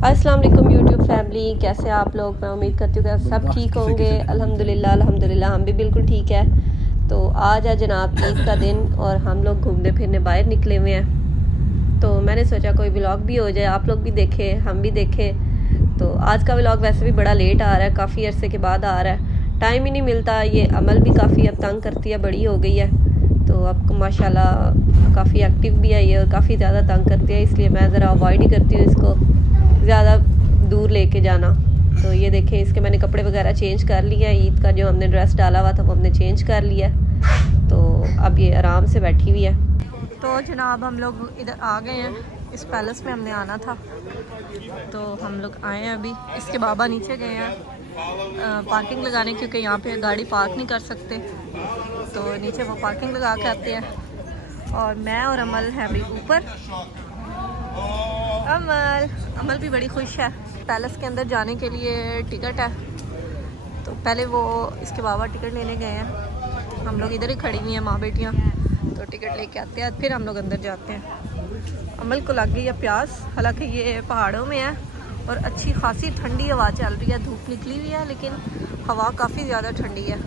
अस्सलाम वालेकुम YouTube family, कैसे हैं आप लोग। मैं उम्मीद करती हूँ कि सब ठीक होंगे। अल्हम्दुलिल्लाह हम भी बिल्कुल ठीक है। तो आज है जनाब ईद का दिन और हम लोग घूमने फिरने बाहर निकले हुए हैं। तो मैंने सोचा कोई व्लॉग भी हो जाए, आप लोग भी देखें, हम भी देखें। तो आज का व्लॉग वैसे भी बड़ा लेट आ रहा है, काफ़ी अरसे के बाद आ रहा है, टाइम ही नहीं मिलता। ये अमल भी काफ़ी अब तंग करती है, बड़ी हो गई है तो अब माशाल्लाह काफ़ी एक्टिव भी है ये और काफ़ी ज़्यादा तंग करती है, इसलिए मैं ज़रा अवॉइड ही करती हूँ इसको ज़्यादा दूर लेके जाना। तो ये देखें, इसके मैंने कपड़े वगैरह चेंज कर लिए हैं। ईद का जो हमने ड्रेस डाला हुआ था वो हमने चेंज कर लिया। तो अब ये आराम से बैठी हुई है। तो जनाब हम लोग इधर आ गए हैं, इस पैलेस में हमने आना था तो हम लोग आए हैं। अभी इसके बाबा नीचे गए हैं पार्किंग लगाने, क्योंकि यहाँ पे गाड़ी पार्क नहीं कर सकते, तो नीचे वो पार्किंग लगा के आते हैं। और मैं और अमल है अभी ऊपर। अमल भी बड़ी खुश है। पैलेस के अंदर जाने के लिए टिकट है, तो पहले वो इसके बाबा टिकट लेने गए हैं, हम लोग इधर ही खड़ी हुई हैं माँ बेटियाँ। तो टिकट लेके आते हैं, फिर हम लोग अंदर जाते हैं। अमल को लग गई है प्यास, हालांकि ये पहाड़ों में है और अच्छी खासी ठंडी हवा चल रही है। धूप निकली हुई है लेकिन हवा काफ़ी ज़्यादा ठंडी है।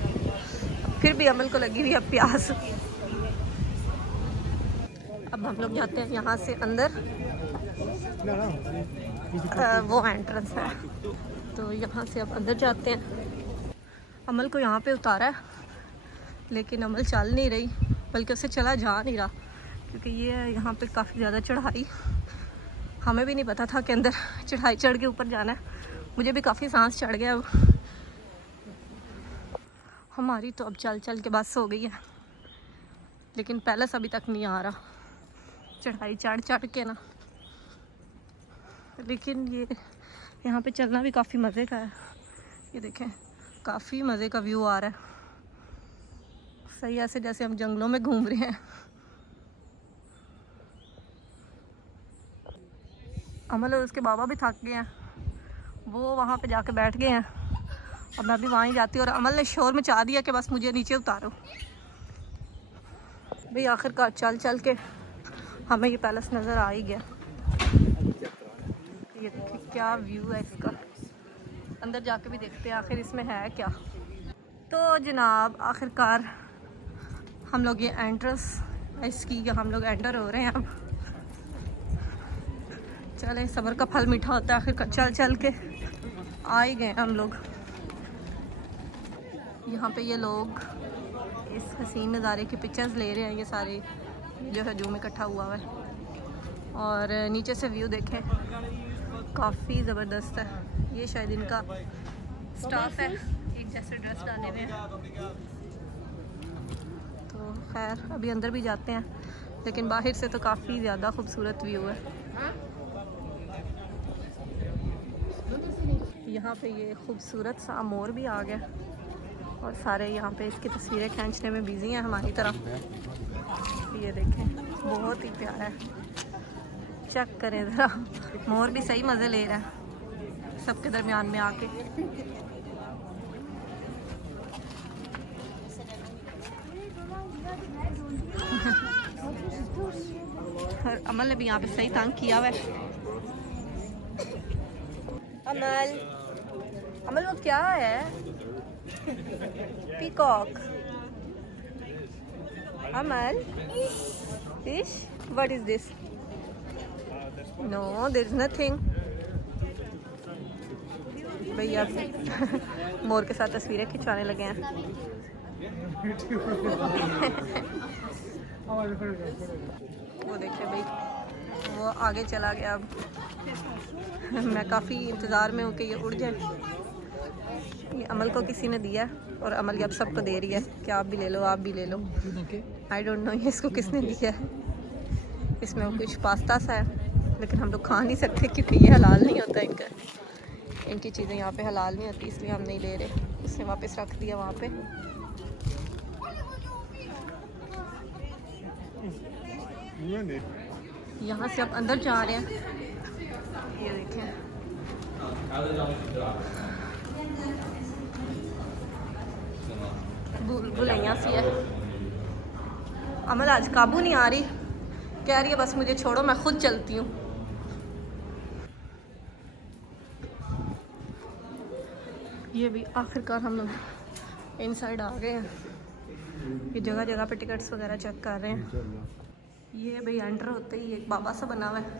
फिर भी अमल को लगी हुई है प्यास। अब हम लोग जाते हैं यहाँ से अंदर, वो एंट्रेंस है, तो यहाँ से अब अंदर जाते हैं। अमल को यहाँ पे उतारा है लेकिन अमल चल नहीं रही, बल्कि उसे चला जा नहीं रहा, क्योंकि ये यहाँ पे काफ़ी ज़्यादा चढ़ाई, हमें भी नहीं पता था कि अंदर चढ़ाई चढ़ के ऊपर जाना है। मुझे भी काफ़ी सांस चढ़ गया अब। हमारी तो अब चल चल के बस हो गई है, लेकिन पैलेस अभी तक नहीं आ रहा, चढ़ाई चढ़ चढ़ के ना। लेकिन ये यहाँ पे चलना भी काफ़ी मज़े का है। ये देखें, काफ़ी मज़े का व्यू आ रहा है, सही ऐसे जैसे हम जंगलों में घूम रहे हैं। अमल और उसके बाबा भी थक गए हैं, वो वहाँ पे जाके बैठ गए हैं। अब मैं भी वहाँ ही जाती हूँ। और अमल ने शोर मचा दिया कि बस मुझे नीचे उतारो। भाई आखिरकार चल चल के हमें ये पैलेस नज़र आ ही गया। ये देखिए क्या व्यू है इसका, अंदर जाके भी देखते हैं आखिर इसमें है क्या। तो जनाब आखिरकार हम लोग ये एंट्रेंस इसकी हम लोग एंटर हो रहे हैं अब। चले, सब्र का फल मीठा होता है, आखिर चल चल के आ ही गए हम लोग। यहाँ पे ये लोग इस हसीन नज़ारे की पिक्चर्स ले रहे हैं, ये सारे जो हजूम इकट्ठा हुआ है। और नीचे से व्यू देखें, काफ़ी ज़बरदस्त है। ये शायद इनका स्टाफ है, एक जैसे ड्रेस डाले हुए हैं। तो खैर अभी अंदर भी जाते हैं, लेकिन बाहर से तो काफ़ी ज़्यादा खूबसूरत व्यू है। यहाँ पे ये खूबसूरत सा मोर भी आ गया और सारे यहाँ पे इसकी तस्वीरें खींचने में बिजी हैं हमारी तरफ। ये देखें, बहुत ही प्यारा है, चेक करें ज़रा। मोर भी सही मज़े ले रहा है सबके दरमियान में आके। और अमल ने भी यहाँ पे सही तंग किया हुआ है। अमल वो क्या है? Peacock. Amal, fish? What is this? No, there is nothing. भैया मोर के साथ तस्वीरें खिंचवाने लगे हैं। वो देखिए भाई, वो आगे चला गया। अब मैं काफ़ी इंतज़ार में हूँ कि ये उड़ जाए। ये अमल को किसी ने दिया और अमल अब सबको दे रही है कि आप भी ले लो, आप भी ले लो। आई डोंट नो ये इसको किसने दिया है। इसमें वो कुछ पास्ता सा है, लेकिन हम लोग खा नहीं सकते क्योंकि ये हलाल नहीं होता इनका। इनकी चीज़ें यहाँ पे हलाल नहीं होती, इसलिए हम नहीं ले रहे। उसने वापस रख दिया वहाँ पे। यहाँ से अब अंदर जा रहे हैं। ये देखें, बुलैया सी है। अमल आज काबू नहीं आ रही, कह रही है बस मुझे छोड़ो, मैं खुद चलती हूँ। ये भी आखिरकार हम लोग इन साइड आ गए हैं। ये जगह जगह पे टिकट्स वगैरह चेक कर रहे हैं। ये भाई एंटर होते ही एक बाबा सा बना हुआ है।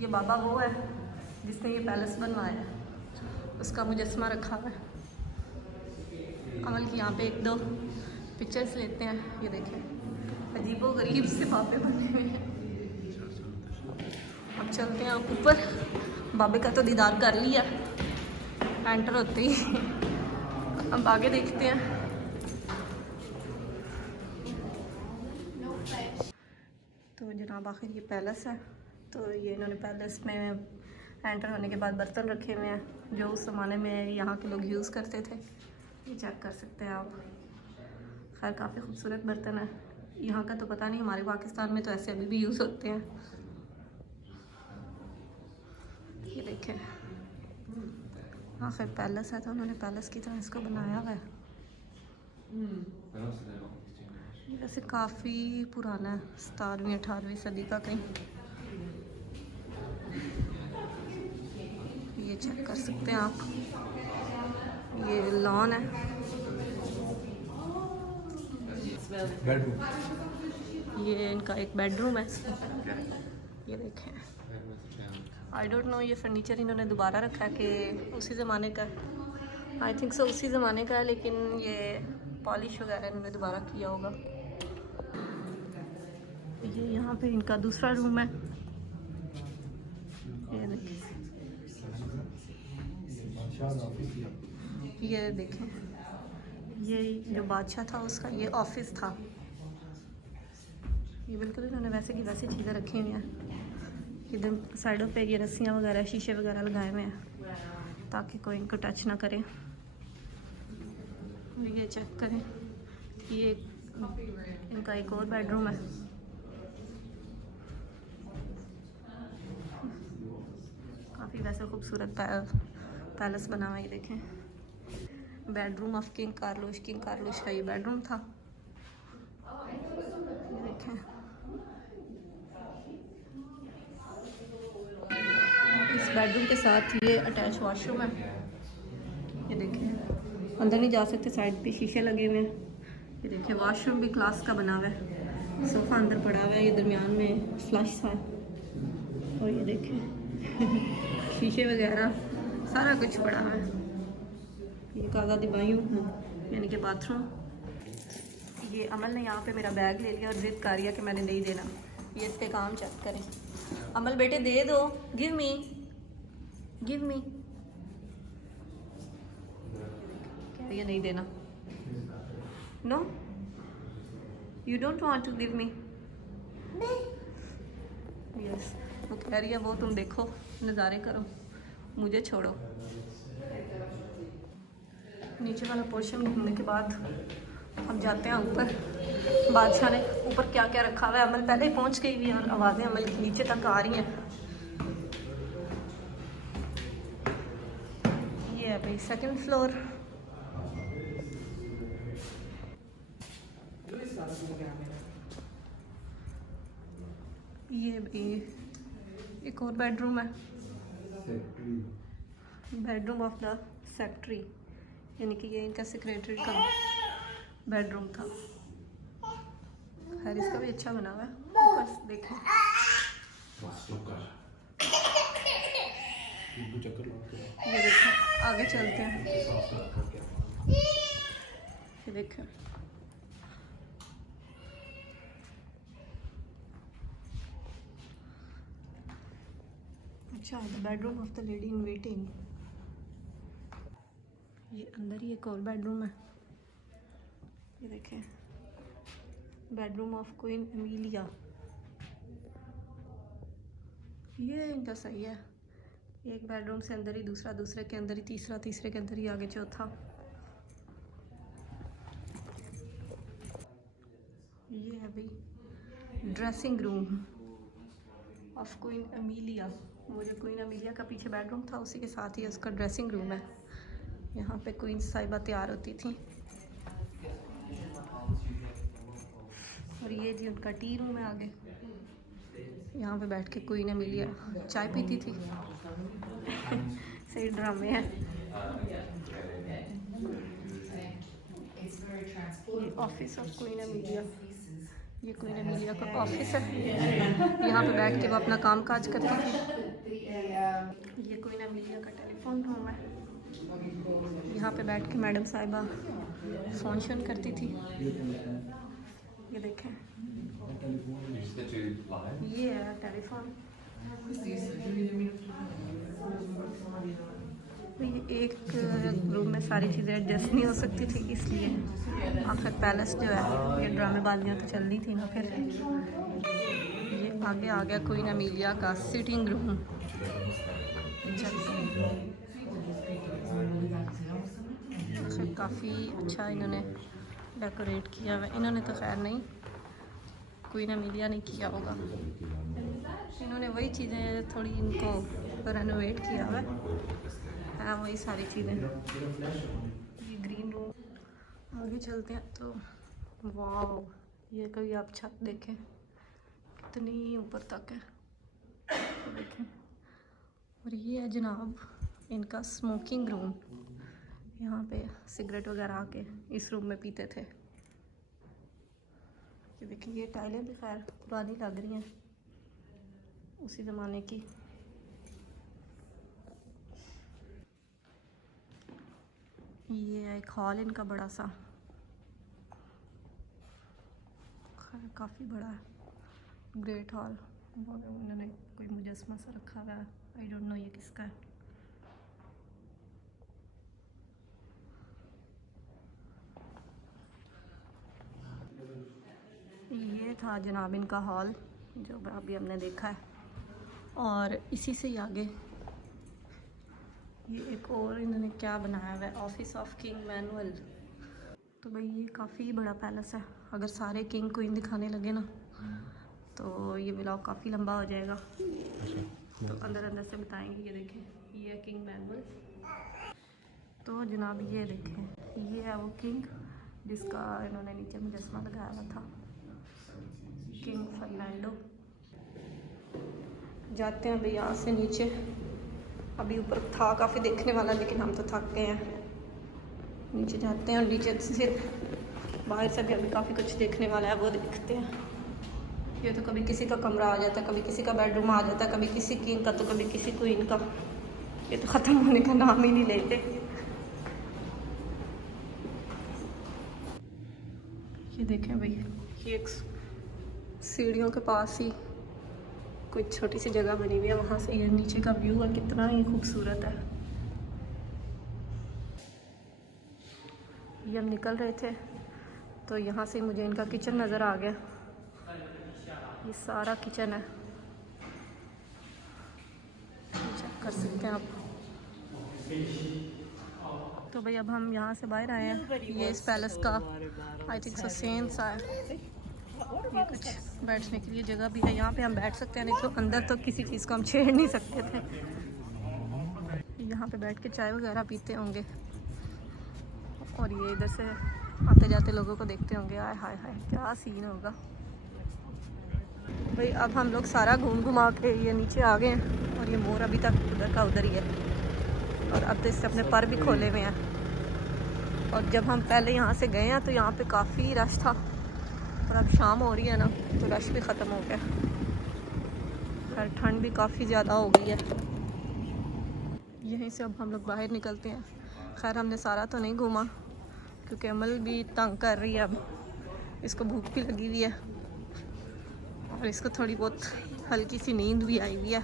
ये बाबा वो है जिसने ये पैलेस बनवाया है, उसका मुजस्समा रखा हुआ है। अमल की यहाँ पे एक दो पिक्चर्स लेते हैं। ये देखें अजीबो गरीब से बाबे बने हुए हैं। अब चलते हैं ऊपर। बाबे का तो दीदार कर लिया एंटर होते ही। अब आगे देखते हैं। तो जनाब आखिर ये पैलेस है। तो ये इन्होंने पैलेस में एंटर होने के बाद बर्तन रखे हुए हैं जो उस ज़माने में यहाँ के लोग यूज़ करते थे। ये चेक कर सकते हैं आप। खैर काफ़ी खूबसूरत बर्तन है। यहाँ का तो पता नहीं, हमारे पाकिस्तान में तो ऐसे अभी भी यूज़ होते हैं। ये देखें आखिर पैलेस है तो उन्होंने पैलेस की तरह इसको बनाया हुआ है। ये वैसे काफ़ी पुराना है, 17वीं 18वीं सदी का कहीं। ये चेक कर सकते हैं आप। ये लॉन है। ये इनका एक बेडरूम है। ये देखें आई डोंट नो ये फर्नीचर इन्होंने दोबारा रखा है कि उसी ज़माने का। आई थिंक सो उसी ज़माने का है, लेकिन ये पॉलिश वगैरह इन्होंने दोबारा किया होगा। ये यहाँ पे इनका दूसरा रूम है। ये देखें, ये देखें ये जो बादशाह था उसका ये ऑफिस था। ये बिल्कुल इन्होंने वैसे की वैसी चीज़ें रखी हुई हैं। इधर साइडों पे ये रस्सियाँ वगैरह शीशे वगैरह लगाए हुए हैं ताकि कोई इनको टच ना करे। ये चेक करें, ये इनका एक और बेडरूम है। काफ़ी वैसे खूबसूरत पैलेस बना हुआ है। ये देखें बेडरूम ऑफ किंग कार्लोश का ये बेडरूम था। ये देखें इस बेडरूम के साथ ये अटैच वॉशरूम है। ये देखें अंदर नहीं जा सकते, साइड पे शीशे लगे हुए हैं। ये देखें वॉशरूम भी क्लास का बना हुआ है। सोफ़ा अंदर पड़ा हुआ है, ये दरमियान में फ्लश है। और ये देखें शीशे वगैरह सारा कुछ पड़ा हुआ है। ये काज़ा दिवायूं यानी कि बाथरूम। ये अमल ने यहाँ पे मेरा बैग ले लिया और जिद कर रिया कि मैंने नहीं देना। ये इसके काम चेक करें। अमल बेटे दे दो, गिव मी क्या ये नहीं देना? No you don't want to give me? Yes वो कह रही है वो तुम देखो नज़ारे करो, मुझे छोड़ो। नीचे वाला पोर्शन घूमने के बाद हम जाते हैं ऊपर। बादशाह ने ऊपर क्या क्या रखा हुआ है। अमल पहले ही पहुंच गई हुई और आवाज़ें अमल की नीचे तक आ रही हैं। ये है भाई सेकंड फ्लोर। ये भी एक और बेडरूम है, बेडरूम ऑफ द सेक्रेटरी, यानी कि ये इनका सेक्रेटरी का बेडरूम था। खैर इसका भी अच्छा बना हुआ है। बस देखें ये देखें आगे चलते हैं। ये देखें अच्छा the bedroom of the lady in waiting. ये अंदर ही एक और बेडरूम है। ये देखें बेडरूम ऑफ क्वीन एमिलिया। ये इनका सही है, एक बेडरूम से अंदर ही दूसरा, दूसरे के अंदर ही तीसरा, तीसरे के अंदर ही आगे चौथा। ये है भाई dressing room of queen Emilia. वो जो क्वीन एमिलिया का पीछे बेडरूम था उसी के साथ ही उसका ड्रेसिंग रूम है। यहाँ पे क्वीन साहिबा तैयार होती थी। और ये जी उनका टी रूम है आगे। यहाँ पे बैठ के क्वीन एमिलिया चाय पीती थी। सही ड्रामे हैं। ये ऑफिस ऑफ क्वीन एमिलिया, ये क्वीन एमिलिया का ऑफिस है। यहाँ पे बैठ के वो अपना काम काज करती थी। ये क्वीन एमिलिया का टेलीफोन रूम है। यहाँ पे बैठ के मैडम साहिबा फ़ोन शोन करती थी। ये देखें, ये है टेलीफोन। ये एक रूम में सारी चीज़ें एडजस्ट नहीं हो सकती थी, इसलिए आखिर पैलेस जो है, ये ड्रामेबाजियाँ तो चल रही थी ना। फिर ये आगे आ गया क्वीन एमिलिया का सिटिंग रूम। काफ़ी अच्छा इन्होंने डेकोरेट किया हुआ है। इन्होंने तो खैर नहीं, क्वीन एमिलिया ने किया होगा। इन्होंने वही चीज़ें थोड़ी इनको रेनोवेट किया हुआ है, वही सारी चीज़ें। ये ग्रीन रूम। आगे चलते हैं तो वाह, ये कभी आप छत देखें कितनी ऊपर तक है, देखें। और ये है जनाब इनका स्मोकिंग रूम। यहाँ पे सिगरेट वगैरह आके इस रूम में पीते थे। ये देखिए, ये टाइलें भी खैर पुरानी लग रही हैं, उसी ज़माने की। ये है एक हॉल इनका बड़ा सा, काफ़ी बड़ा है, ग्रेट हॉल। उन्होंने कोई मुजस्मा सा रखा हुआ है, आई डोंट नो ये किसका है। ये था जनाब इनका हॉल जो अभी हमने देखा है। और इसी से ही आगे ये एक और इन्होंने क्या बनाया हुआ है, ऑफिस ऑफ किंग मैनुअल। तो भाई ये काफ़ी बड़ा पैलेस है। अगर सारे किंग क्वीन दिखाने लगे ना तो ये व्लॉग काफ़ी लंबा हो जाएगा, तो अंदर अंदर से बताएंगे। ये देखें, ये है किंग मैनुअल। तो जनाब ये देखें, ये है वो किंग जिसका इन्होंने नीचे मुजस्मा लगाया हुआ था, किंग फर्नांडो। जाते हैं अभी यहाँ से नीचे। अभी ऊपर था काफ़ी देखने वाला, लेकिन हम तो थक गए हैं। नीचे जाते हैं और नीचे से बाहर से भी अभी काफ़ी कुछ देखने वाला है, वो देखते हैं। ये तो कभी किसी का कमरा आ जाता है, कभी किसी का बेडरूम आ जाता है, कभी किसी किंग का तो कभी किसी क्वीन का। ये तो ख़त्म होने का नाम ही नहीं लेते। ये देखें भाई, ये एक सीढ़ियों के पास ही कोई छोटी सी जगह बनी हुई है, वहाँ से ये नीचे का व्यू है, कितना ही खूबसूरत है। ये हम निकल रहे थे तो यहाँ से मुझे इनका किचन नज़र आ गया। ये सारा किचन है, चेक कर सकते हैं आप। तो भाई अब हम यहाँ से बाहर आए हैं। ये इस पैलेस का आई थिंक सो सेम सा है। ये कुछ बैठने के लिए जगह भी है, यहाँ पे हम बैठ सकते हैं, नहीं तो अंदर तो किसी चीज़ को हम छेड़ नहीं सकते थे। यहाँ पे बैठ के चाय वगैरह पीते होंगे और ये इधर से आते जाते लोगों को देखते होंगे। आय हाय हाय, क्या सीन होगा भाई। अब हम लोग सारा घूम घुमा के ये नीचे आ गए हैं और ये मोर अभी तक उधर का उधर ही है, और अब तो इससे अपने पर भी खोले हुए हैं। और जब हम पहले यहाँ से गए हैं तो यहाँ पे काफ़ी रश था, और अब शाम हो रही है ना तो रश भी ख़त्म हो गया। खैर ठंड भी काफ़ी ज़्यादा हो गई है। यहीं से अब हम लोग बाहर निकलते हैं। खैर हमने सारा तो नहीं घूमा क्योंकि अमल भी तंग कर रही है, अब इसको भूख भी लगी हुई है और इसको थोड़ी बहुत हल्की सी नींद भी आई हुई है,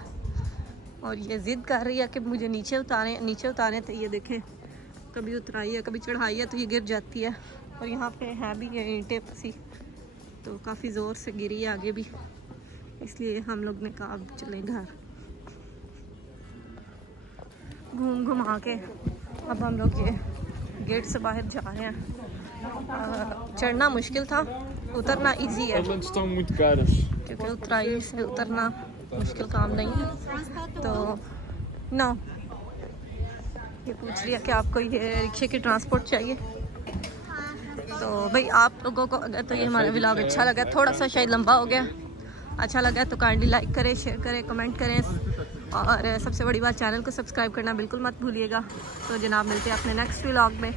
और ये ज़िद कर रही है कि मुझे नीचे उतारें। तो ये देखें, कभी उतराई है कभी चढ़ाई है तो ये गिर जाती है। और यहाँ पे है भी ये ईंटें फंसी, तो काफ़ी ज़ोर से गिरी है आगे भी, इसलिए हम लोग ने कहा अब चलें घर। घूम घुमा के अब हम लोग ये गेट से बाहर जा रहे हैं। चढ़ना मुश्किल था, उतरना इजी है, क्योंकि उतराई से उतरना मुश्किल काम नहीं है। तो ना ये पूछ लिया कि आपको ये रिक्शे की ट्रांसपोर्ट चाहिए। तो भाई आप लोगों को अगर तो ये हमारा व्लॉग अच्छा लगा, थोड़ा सा शायद लंबा हो गया, अच्छा लगा तो काइंडली लाइक करें, शेयर करें, कमेंट करें और सबसे बड़ी बात, चैनल को सब्सक्राइब करना बिल्कुल मत भूलिएगा। तो जनाब मिलते हैं अपने नेक्स्ट व्लॉग में,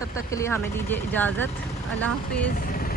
तब तक के लिए हमें दीजिए इजाज़त। अल्लाह हाफिज़।